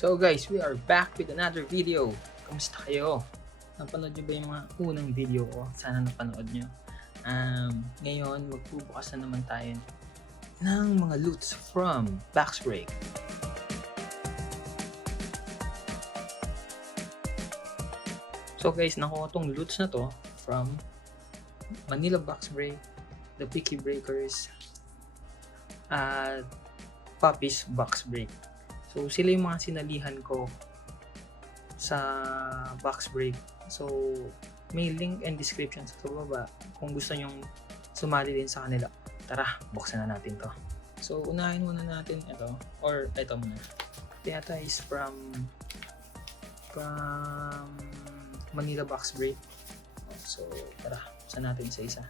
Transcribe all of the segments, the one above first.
So guys, we are back with another video. Kamusta kayo? Napanood nyo ba yung mga unang video ko? Sana napanood nyo. Ngayon, magbubukas na naman tayo ng mga loots from Box Break. So guys, nakuha tong loots na to from MANILA Box Break, the PEAKY Breakers, at PAPIs Box Break. So sila yung mga sinalihan ko sa box break. So may link and description sa baba kung gusto nyong sumali din sa kanila. Tara, buksan na natin to. So unahin muna natin ito, or ito muna. Ito is from MANILA Box Break. So tara, buksan natin sa isa.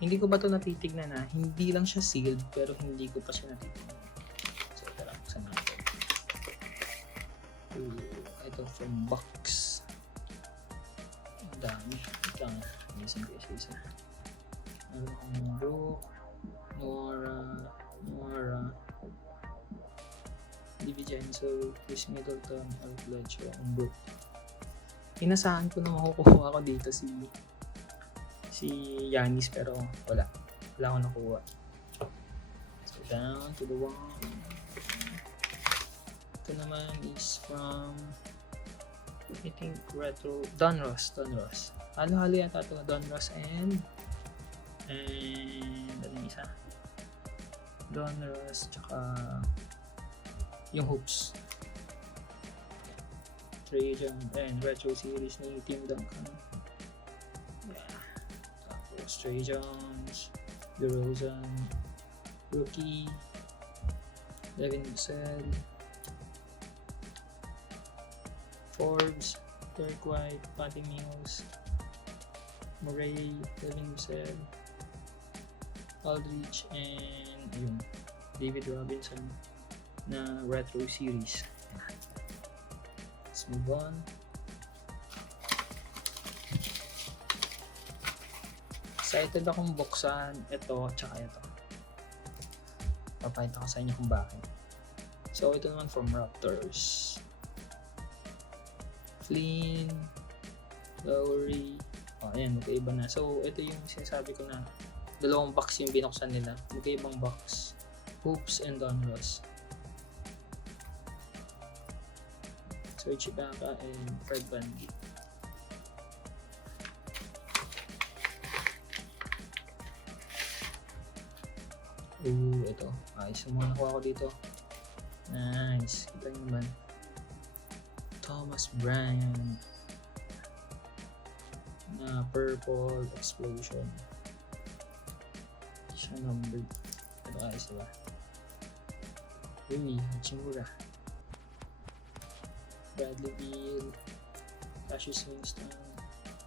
Hindi ko ba ito natitignan na? Hindi lang siya sealed, pero hindi ko pa siya natitignan. So tara, buksan natin. Ito from box. Ang dami. Ito lang. Ayusin ko isa-isa. Meron akong Brook, Nora, DiVincenzo, Chris Middleton, Art Ledger, ang Brook. Inasahan ko na makukuha ko dito si Yanis, pero wala akong nakuha. So down to the one. Ito naman is from I think retro Donruss. Halo-halo yata ito, Donruss and ano yung isa? Donruss tsaka yung Hoops. Trajan and retro series ni Team Duncan. Yeah. Tapos Trajans, DeRozan, Rookie, Devin Vassell, Forbes, Dirk White, Patty Mills, Murray, Devin Vassell, Aldridge, and yung David Robinson na retro series. Let's move on. Excited akong buksan ito tsaka ito. Papakita ko sa inyo kung bakit. So ito naman from Raptors. Flynn, Lowry, ayan, magkaiba na. So, ito yung sinasabi ko na dalawang box yung binuksan nila. Magkaibang box. Hoops and Donruss. Serge Ibaka and Fred VanVleet. Ito. Ayos yung mga nakuha ko dito. Nice. Kita nyo naman. Thomas Bryant na Purple Explosion. Siya numbered. Ito ayos diba? Hachimura, Bradley Beal, Cassius Winston,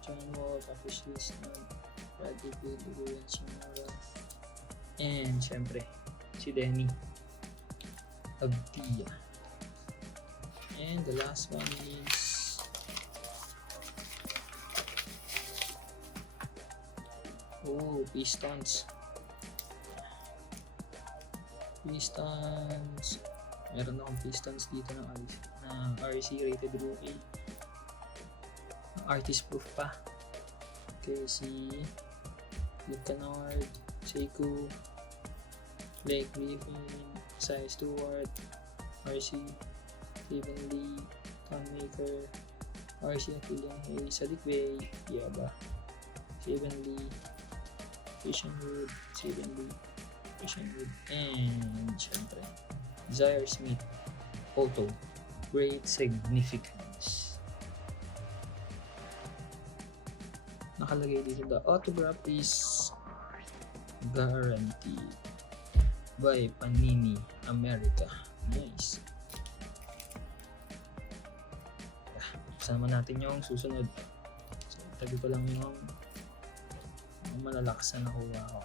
John Wall, Cassius Winston, Bradley Beal, Hachimura, and syempre si Denny Abdia. And the last one is Pistons. Meron akong Pistons dito ng RC rated rookie. Artist proof pa. Okay, si Luke Kennard, Sekou, Blake Griffin, Cy Stewart, RC Stephen Lee, Tom Maker, RC Killian Hayes, Sadiq Bey, Yaba, Stephen Lee, Christian Wood, and syempre Zaire Smith, Photo, Great Significance. Nakalagay dito, the autograph is guaranteed by Panini America. Nice. Sama natin yung susunod. So, tabi ko lang yung malalakas na nakuha ko.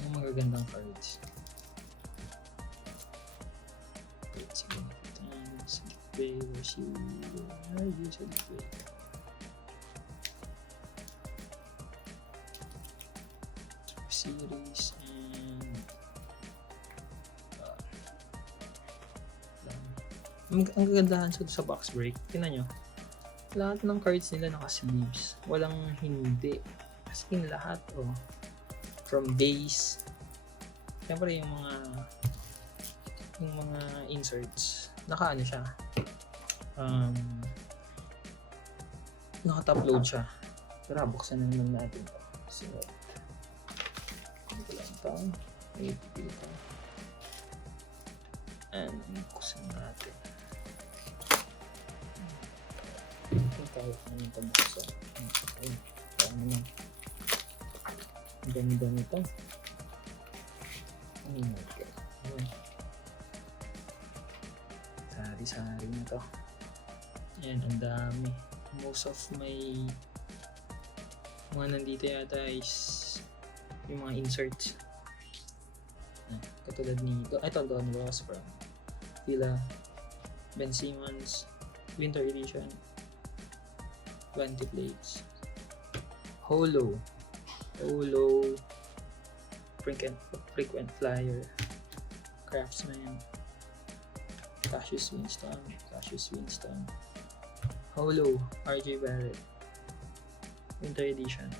Yung magagandang cards. Series and Ang kagandahan sa box break, tingnan nyo, lahat ng cards nila naka-sleeves. Walang hindi. As in lahat, oh. From base. Siyempre yung mga inserts, naka-ano siya. Naka-top load siya. Pero buksan na naman natin ito. So, ito lang ito. Ito. And buksan natin. Ito tayo naman ito buksan. Ayun. Kaya naman. Ang dami-dami ito. Oh my God. Ayun. Sari-sari na ito. Ayan, ang dami. Most of my mga nandito yata is yung mga inserts. Katulad ni ito, Don Ross from Tila, Ben Simmons, Winter Edition, 20 plates, Holo, Frequent Flyer, Craftsman, Cassius Winston, Holo, RJ Barrett, Winter Edition,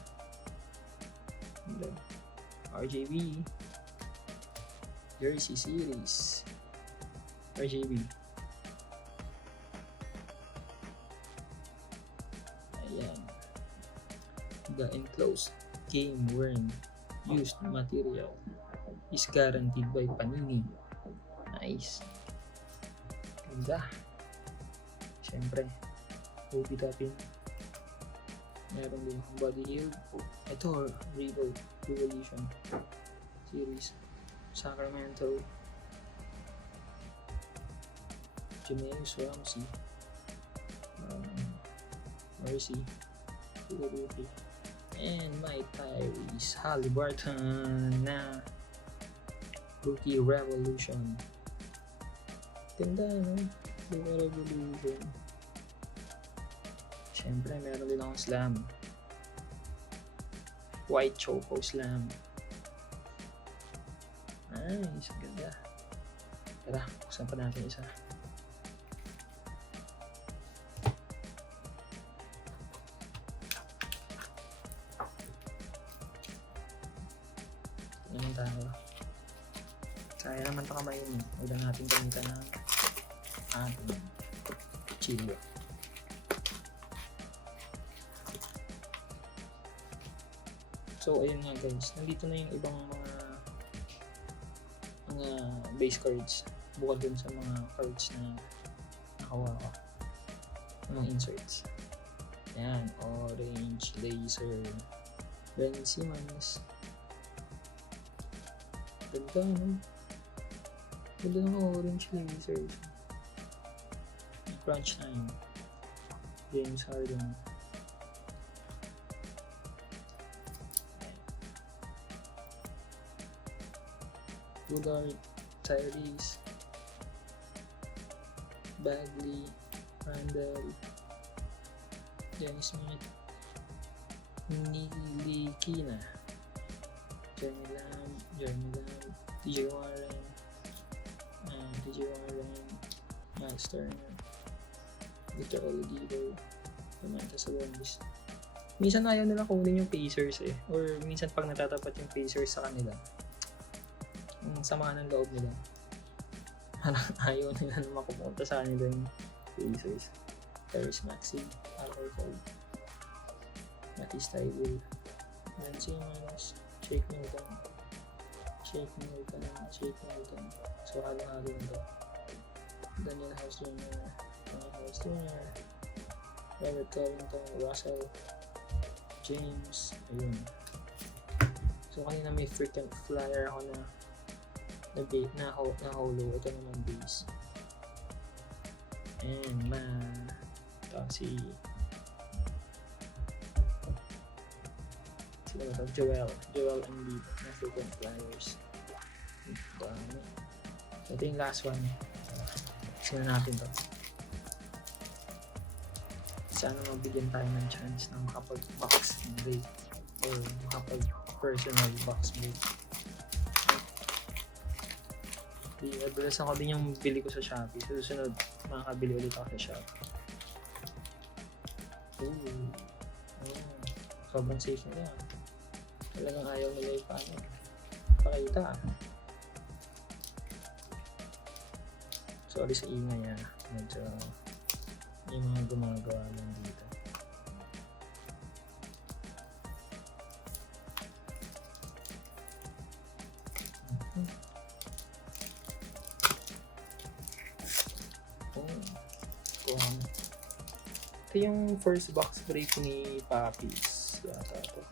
RJB, Jersey Series, RJB. Ayan. The enclosed game worn used material is guaranteed by Panini. Nice. Ganda. Siyempre, Obi Tapin. Meron din Body Healed. Ito, Revolution Series. Sacramento, Jameis Ramsey, Mercy, Philadelphia, and Mike Tyrese Halliburton na Rookie Revolution. Ganda, no? Rookie Revolution. Siyempre, meron din akong slam. White Choco Slam. Nice, ganda. Tara, buksan pa natin isa. Ito naman tayo. Kaya naman ito kamay yun. Huwag lang natin gamitan ng ating chillo. So, ayun nga guys. Nandito na yung ibang mga base cards bukod dun sa mga cards na nakawa ko, mga inserts. Ayan, orange laser, Ben Simmons. Ganda, no? Ganda ng orange laser. Crunch time, James Harden. Woodard, Tyrese, Bagley, Randall, Jenny Smith, Nilikina, Jeremy Lamb, DJ Warren, Miles Turner, Victor Oladipo, Samantha Sabonis. Minsan ayaw nila kunin yung Pacers eh, or minsan pag natatapat yung Pacers sa kanila, ang sama ng loob nila. Parang ayaw nila na makupunta sa kanila yung Pacers. Tyrese Maxey, Al Horford, Matisse Thybulle, Ben Simmons, Shake Milton. So halo-halo nito. Daniel House Jr., Robert Covington, Russell, James, ayun. So kanina may frequent flyer ako na holo. Ito naman base. And si Joel Embiid na frequent flyers. So ito yung last one. Sino natin to? Sana mabigyan tayo ng chance na makapag-box break or makapag-personal box break. Adresan ko din yung bili ko sa Shopee. Susunod, makakabili ulit ako sa Shopee. Ooh. Sobrang safe na yan. Talagang ayaw nila pakita. Sorry sa ingay medyo yung mga gumagawa lang dito. Ito yung first box break ni PAPIs yata ito.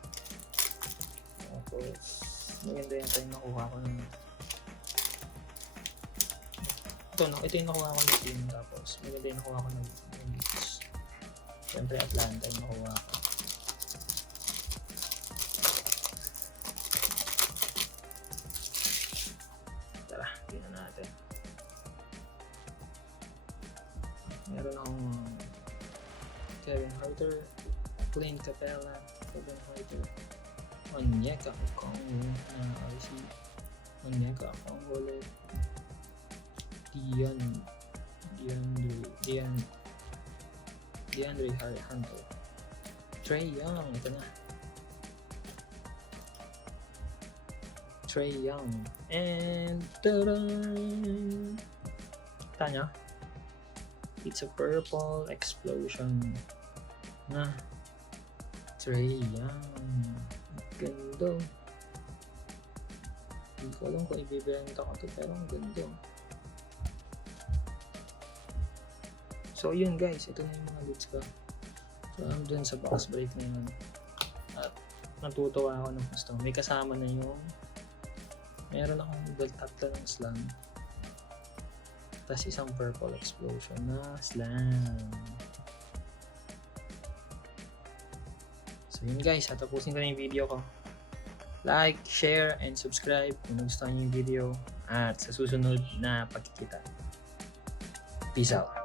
Tapos maganda yan tayo nakuha ko ng ito yung nakuha ko ng team. Tapos maganda yung nakuha ko ng beach. Siyempre Atlanta yung nakuha ko. Tara, tingnan natin. Meron akong Kevin Harter, Plain Capella, Kevin Harter, Onyeka Okongwu na RC, Onyeka Okongwu ulit, DeAndre Hunter, Trey Young, ito na. Trey Young, and ta-da! Tanya, it's a purple explosion na Trey Young. Ganda. Hindi ko alam kung ibibenta ko ito pero ang ganda. So yun guys, ito na yung mga loots ko. So I'm dun sa box break na yun. At natutuwa ako ng gusto. May kasama na yung meron akong tatlo ng slam. Tapos isang purple explosion na slam. So yun guys, tapusin ko na yung video ko. Like, share, and subscribe kung nagustuhan niyo yung video. At sa susunod na pagkikita. Peace out.